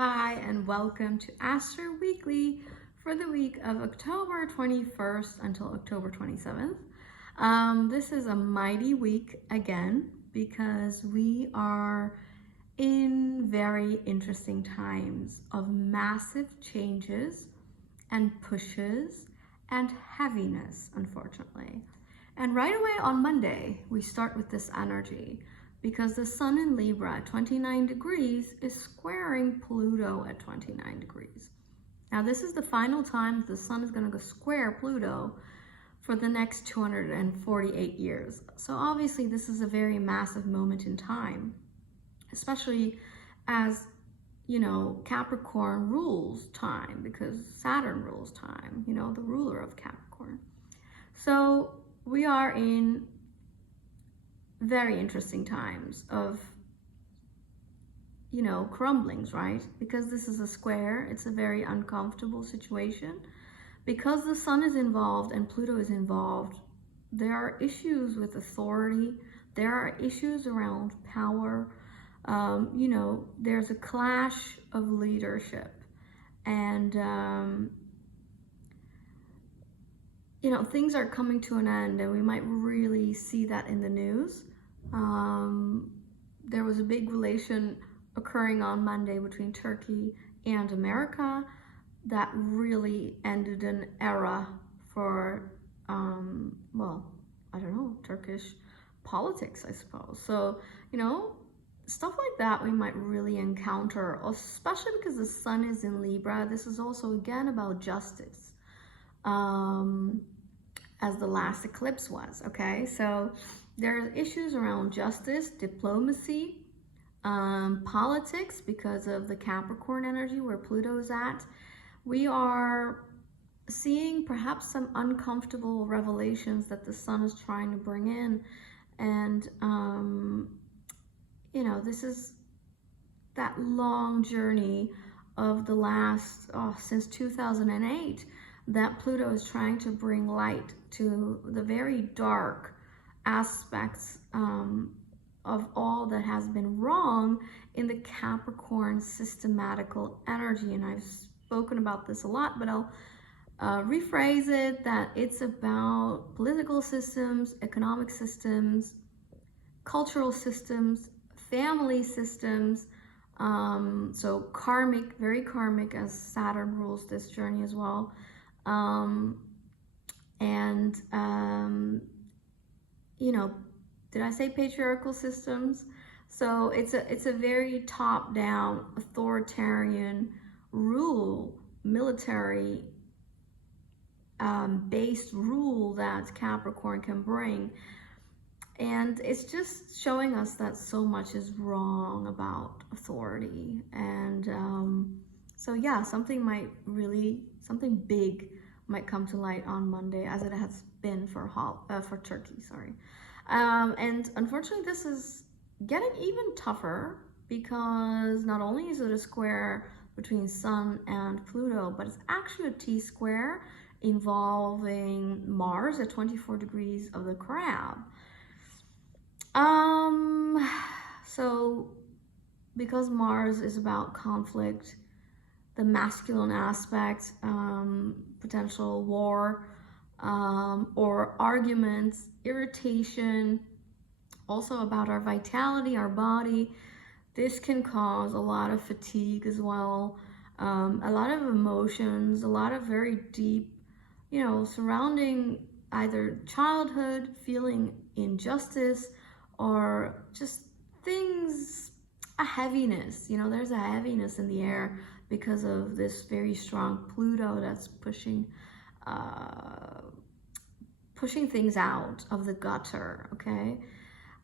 Hi, and welcome to Astro Weekly for the week of October 21st until October 27th. This is a mighty week again because we are in very interesting times of massive changes and pushes and heaviness, unfortunately. And right away on Monday, we start with this energy because the sun in Libra at 29 degrees is squaring Pluto at 29 degrees. Now, this is the final time the sun is going to go square Pluto for the next 248 years. So obviously, this is a very massive moment in time, especially as Capricorn rules time because Saturn rules time, the ruler of Capricorn. So we are in very interesting times of, crumblings, right? Because this is a square, it's a very uncomfortable situation. Because the sun is involved and Pluto is involved, there are issues with authority, there are issues around power. There's a clash of leadership, and things are coming to an end, and we might really see that in the news. There was a big relation occurring on Monday between Turkey and America that really ended an era for, Turkish politics, I suppose. So, stuff like that we might really encounter, especially because the sun is in Libra. This is also, again, about justice. As the last eclipse was, okay? So there's issues around justice, diplomacy, politics because of the Capricorn energy where Pluto is at. We are seeing perhaps some uncomfortable revelations that the sun is trying to bring in. And, this is that long journey of the last, since 2008, that Pluto is trying to bring light to the very dark aspects of all that has been wrong in the Capricorn systematical energy. And I've spoken about this a lot, but I'll rephrase it that it's about political systems, economic systems, cultural systems, family systems. So karmic, very karmic, as Saturn rules this journey as well. Did I say patriarchal systems? So it's a very top-down, authoritarian rule, military based rule that Capricorn can bring. And it's just showing us that so much is wrong about authority. And something big might come to light on Monday, as it has been for Turkey, sorry. And unfortunately, this is getting even tougher because not only is it a square between Sun and Pluto, but it's actually a T-square involving Mars at 24 degrees of the Crab. So because Mars is about conflict, the masculine aspect, potential war, or arguments, irritation, also about our vitality, our body. This can cause a lot of fatigue as well, a lot of emotions, a lot of very deep, surrounding either childhood, feeling injustice, or just things, a heaviness. There's a heaviness in the air because of this very strong Pluto that's pushing things out of the gutter, okay?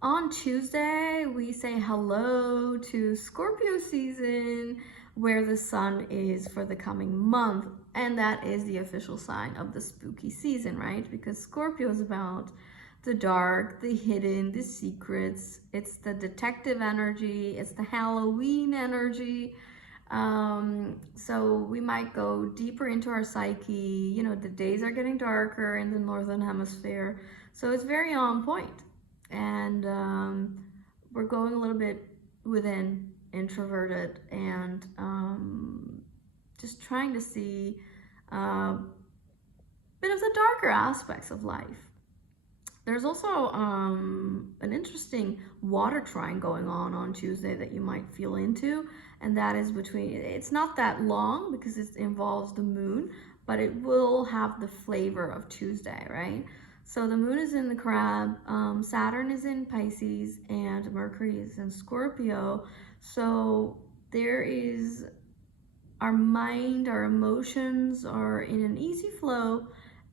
On Tuesday, we say hello to Scorpio season, where the sun is for the coming month, and that is the official sign of the spooky season, right? Because Scorpio is about the dark, the hidden, the secrets. It's the detective energy, it's the Halloween energy. So we might go deeper into our psyche. The days are getting darker in the northern hemisphere, so it's very on point. And we're going a little bit within, introverted, and just trying to see a bit of the darker aspects of life. There's also an interesting water trine going on Tuesday that you might feel into, and that is between, it's not that long because it involves the moon, but it will have the flavor of Tuesday, right? So the moon is in the crab, Saturn is in Pisces, and Mercury is in Scorpio. So there is our mind, our emotions are in an easy flow,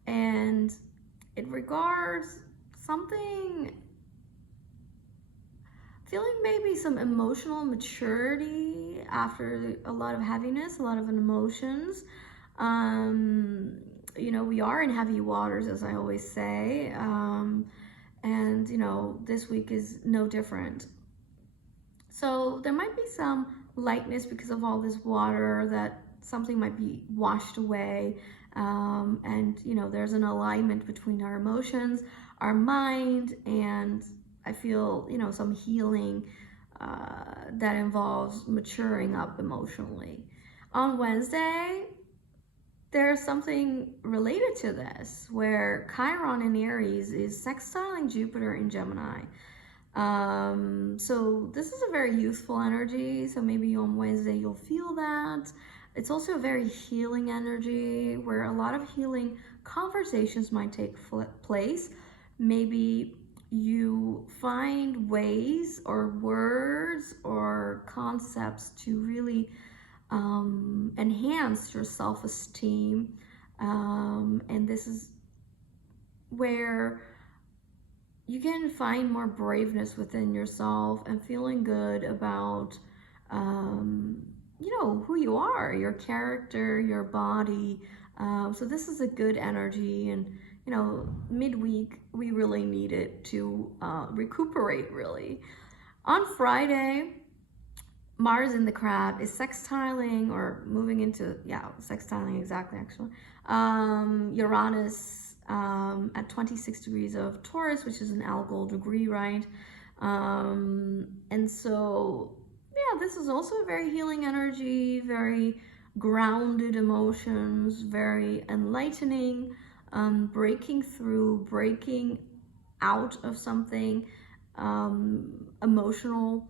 and it regards something, feeling maybe some emotional maturity after a lot of heaviness, a lot of emotions. You know, we are in heavy waters, as I always say, and you know, this week is no different. So there might be some lightness because of all this water, that something might be washed away, and you know, there's an alignment between our emotions, our mind, and I feel, you know, some healing that involves maturing up emotionally. On Wednesday, there's something related to this where Chiron in Aries is sextiling Jupiter in Gemini. So this is a very youthful energy. So maybe on Wednesday you'll feel that. It's also a very healing energy where a lot of healing conversations might take place. Maybe you find ways or words or concepts to really enhance your self-esteem, and this is where you can find more braveness within yourself and feeling good about you know, who you are, your character, your body. So this is a good energy, and you know, midweek we really need it to recuperate really. On Friday, Mars in the crab is sextiling, or moving into, yeah, sextiling exactly actually, Uranus at 26 degrees of Taurus, which is an Algol degree, right? And so, yeah, this is also a very healing energy, very grounded emotions, very enlightening, breaking through, breaking out of something emotional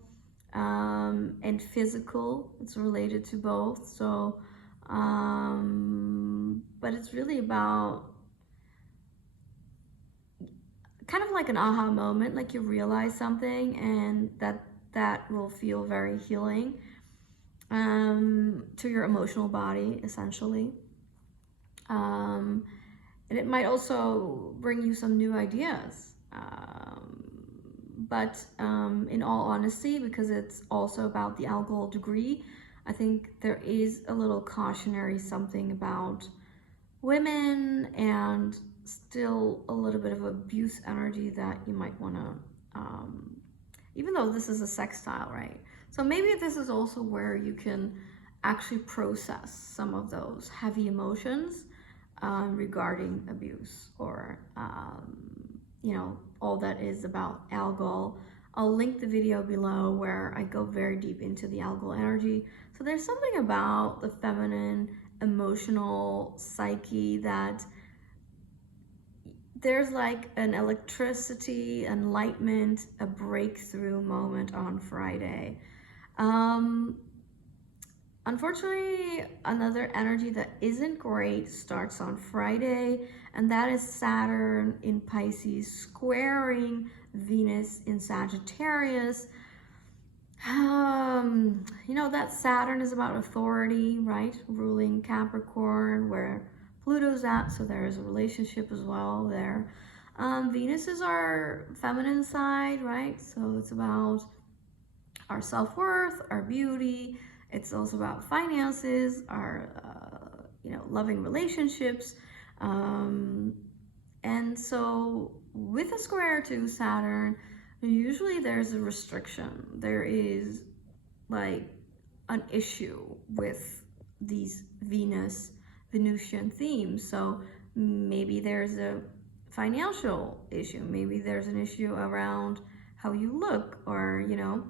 and physical. It's related to both. So, but it's really about kind of like an aha moment, like you realize something, and that will feel very healing to your emotional body, essentially. And it might also bring you some new ideas. But in all honesty, because it's also about the Algol degree, I think there is a little cautionary something about women, and still a little bit of abuse energy that you might want to, even though this is a sextile, right? So maybe this is also where you can actually process some of those heavy emotions regarding abuse, or you know, all that is about Algol. I'll link the video below where I go very deep into the Algol energy. So there's something about the feminine emotional psyche that there's like an electricity, enlightenment, a breakthrough moment on Friday. Unfortunately, another energy that isn't great starts on Friday, and that is Saturn in Pisces squaring Venus in Sagittarius. You know, that Saturn is about authority, right? Ruling Capricorn, where Pluto's at, so there is a relationship as well there. Venus is our feminine side, right? So it's about our self-worth, our beauty. It's also about finances, our, you know, loving relationships. And so with a square to Saturn, usually there's a restriction. There is like an issue with these Venusian themes. So maybe there's a financial issue. Maybe there's an issue around how you look, or, you know,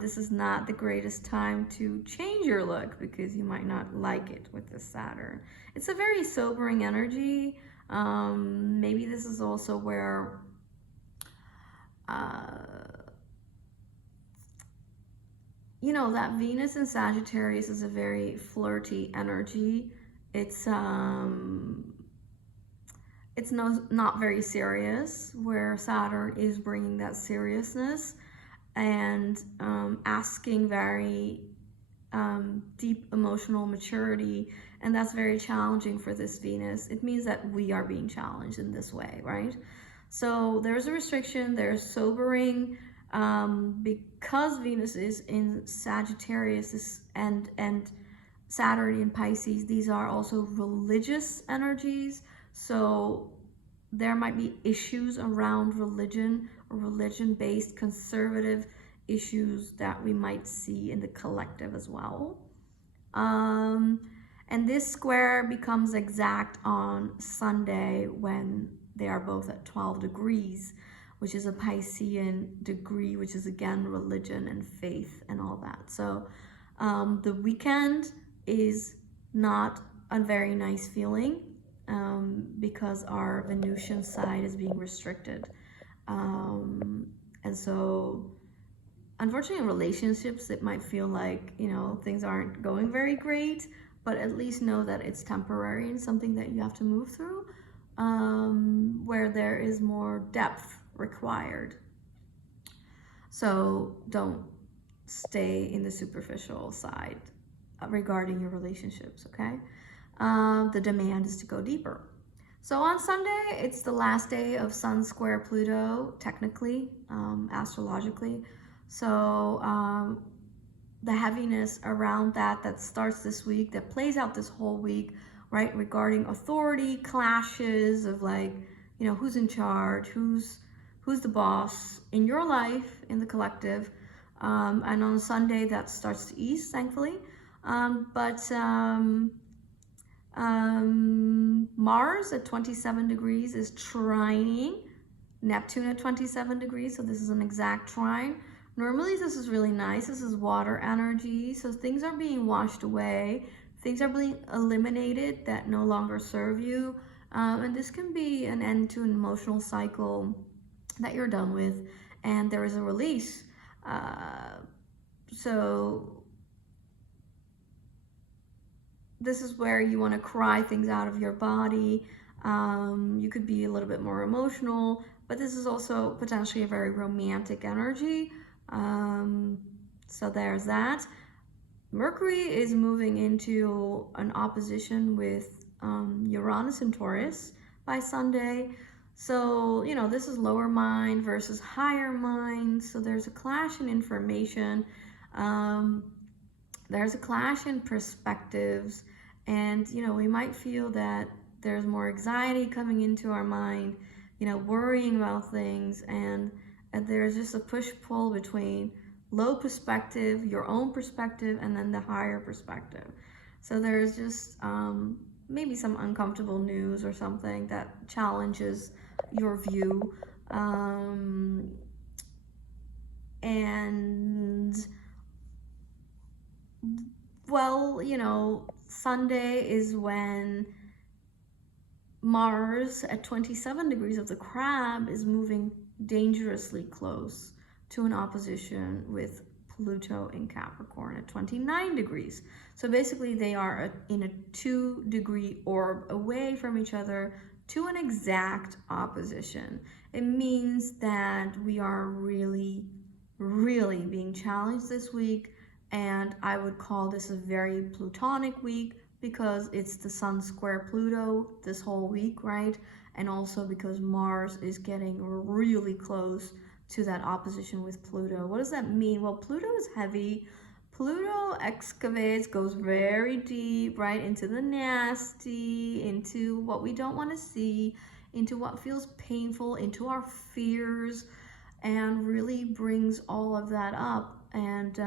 This is not the greatest time to change your look because you might not like it with the Saturn. It's a very sobering energy. Maybe this is also where you know, that Venus in Sagittarius is a very flirty energy. It's not very serious, where Saturn is bringing that seriousness and asking very deep emotional maturity, and that's very challenging for this Venus. It means that we are being challenged in this way, right? So there's a restriction, there's sobering, because Venus is in Sagittarius and Saturn in Pisces. These are also religious energies, so there might be issues around religion or religion-based conservative issues that we might see in the collective as well. And this square becomes exact on Sunday when they are both at 12 degrees, which is a Piscean degree, which is again religion and faith and all that. So the weekend is not a very nice feeling because our Venusian side is being restricted. And so unfortunately in relationships, it might feel like, you know, things aren't going very great, but at least know that it's temporary and something that you have to move through, where there is more depth required. So don't stay in the superficial side regarding your relationships, okay? The demand is to go deeper. So on Sunday, it's the last day of Sun square Pluto, technically, astrologically. So the heaviness around that starts this week, that plays out this whole week, right? Regarding authority, clashes of like, you know, who's in charge, who's the boss in your life, in the collective. And on Sunday, that starts to ease, thankfully. Mars at 27 degrees is trining Neptune at 27 degrees, so this is an exact trine. Normally this is really nice. This is water energy, so things are being washed away. Things are being eliminated that no longer serve you. And this can be an end to an emotional cycle that you're done with, and there is a release. So this is where you want to cry things out of your body. You could be a little bit more emotional, but this is also potentially a very romantic energy. So there's that. Mercury is moving into an opposition with Uranus and Taurus by Sunday. So, you know, this is lower mind versus higher mind. So there's a clash in information. There's a clash in perspectives. And, you know, we might feel that there's more anxiety coming into our mind, you know, worrying about things. And there's just a push-pull between low perspective, your own perspective, and then the higher perspective. So there's just maybe some uncomfortable news or something that challenges your view. And well, you know, Sunday is when Mars at 27 degrees of the Crab is moving dangerously close to an opposition with Pluto in Capricorn at 29 degrees. So basically they are in a 2-degree orb away from each other to an exact opposition. It means that we are really, really being challenged this week, and I would call this a very Plutonic week because it's the Sun square Pluto this whole week, right? And also because Mars is getting really close to that opposition with Pluto. What does that mean? Well, Pluto is heavy. Pluto excavates, goes very deep, right, into the nasty, into what we don't want to see, into what feels painful, into our fears, and really brings all of that up. And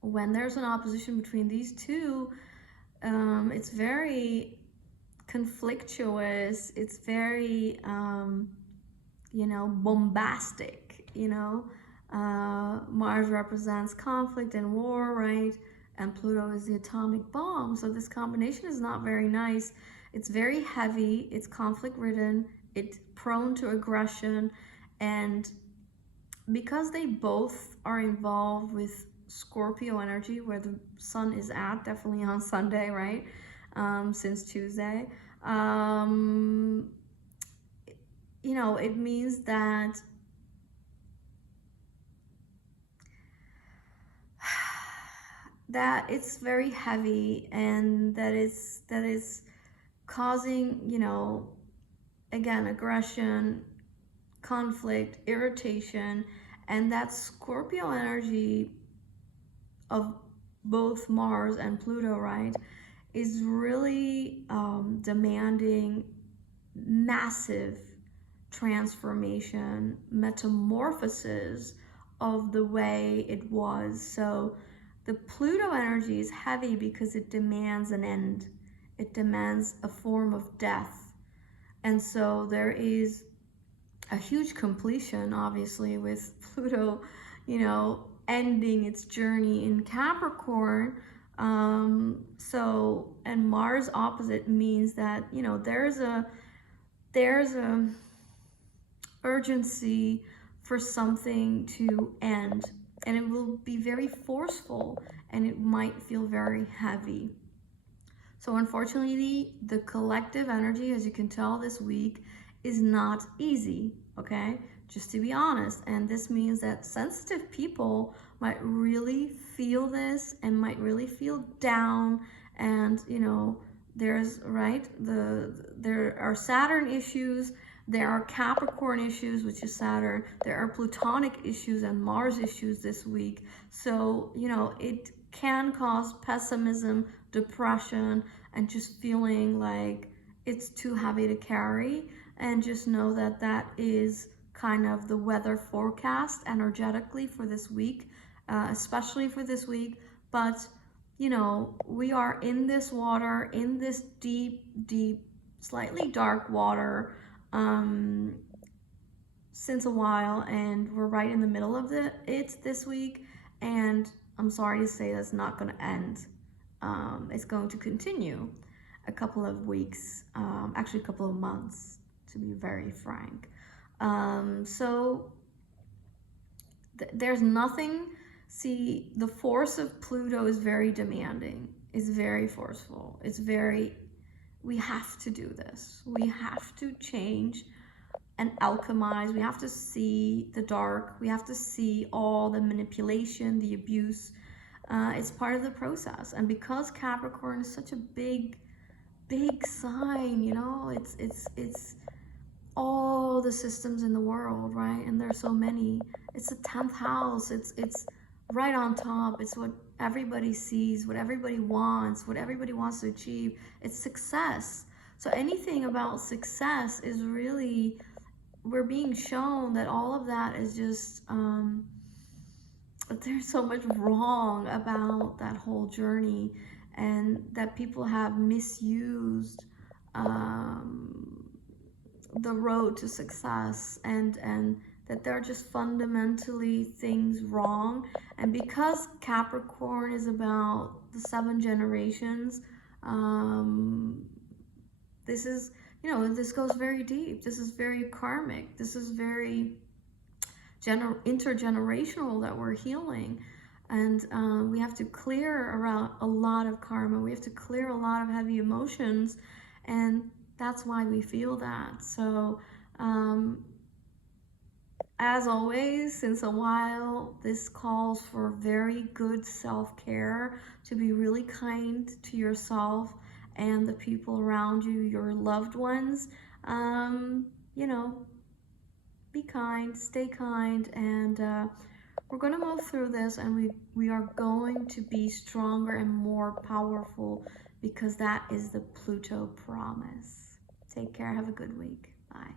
when there's an opposition between these two, it's very conflictuous. It's very, you know, bombastic, you know. Mars represents conflict and war, right? And Pluto is the atomic bomb. So this combination is not very nice. It's very heavy, it's conflict ridden, it's prone to aggression, and because they both are involved with Scorpio energy, where the sun is at, definitely on Sunday, right? Since Tuesday. You know, it means that it's very heavy, and that is causing, you know, again, aggression, conflict, irritation, and that Scorpio energy of both Mars and Pluto, right, is really demanding massive transformation, metamorphosis of the way it was. So the Pluto energy is heavy because it demands an end. It demands a form of death. And so there is a huge completion, obviously, with Pluto, you know, ending its journey in Capricorn. So, and Mars opposite means that, you know, there's a urgency for something to end, and it will be very forceful, and it might feel very heavy. So unfortunately, the collective energy, as you can tell this week, is not easy, okay? Just to be honest. And this means that sensitive people might really feel this and might really feel down. And, you know, there's, right, there are Saturn issues, there are Capricorn issues, which is Saturn, there are Plutonic issues and Mars issues this week. So, you know, it can cause pessimism, depression, and just feeling like it's too heavy to carry. And just know that that is kind of the weather forecast energetically for this week, especially for this week. But, you know, we are in this water, in this deep, deep, slightly dark water since a while, and we're right in the middle of it this week. And I'm sorry to say that's not going to end. It's going to continue a couple of weeks, actually a couple of months, to be very frank. So there's nothing. See, the force of Pluto is very demanding. It's very forceful. It's very, we have to do this. We have to change and alchemize. We have to see the dark. We have to see all the manipulation, the abuse. It's part of the process. And because Capricorn is such a big sign, you know, it's all the systems in the world, right? And there's so many. It's the 10th house. It's right on top. It's what everybody sees, what everybody wants to achieve. It's success. So anything about success is really, we're being shown that all of that is just, there's so much wrong about that whole journey, and that people have misused the road to success, and that there are just fundamentally things wrong. And because Capricorn is about the 7 generations, this is, you know, this goes very deep. This is very karmic. This is very intergenerational that we're healing. And we have to clear around a lot of karma. We have to clear a lot of heavy emotions, and that's why we feel that. So as always, since a while, this calls for very good self-care, to be really kind to yourself and the people around you, your loved ones. You know, be kind, stay kind, and we're going to move through this, and we are going to be stronger and more powerful, because that is the Pluto promise. Take care. Have a good week. Bye.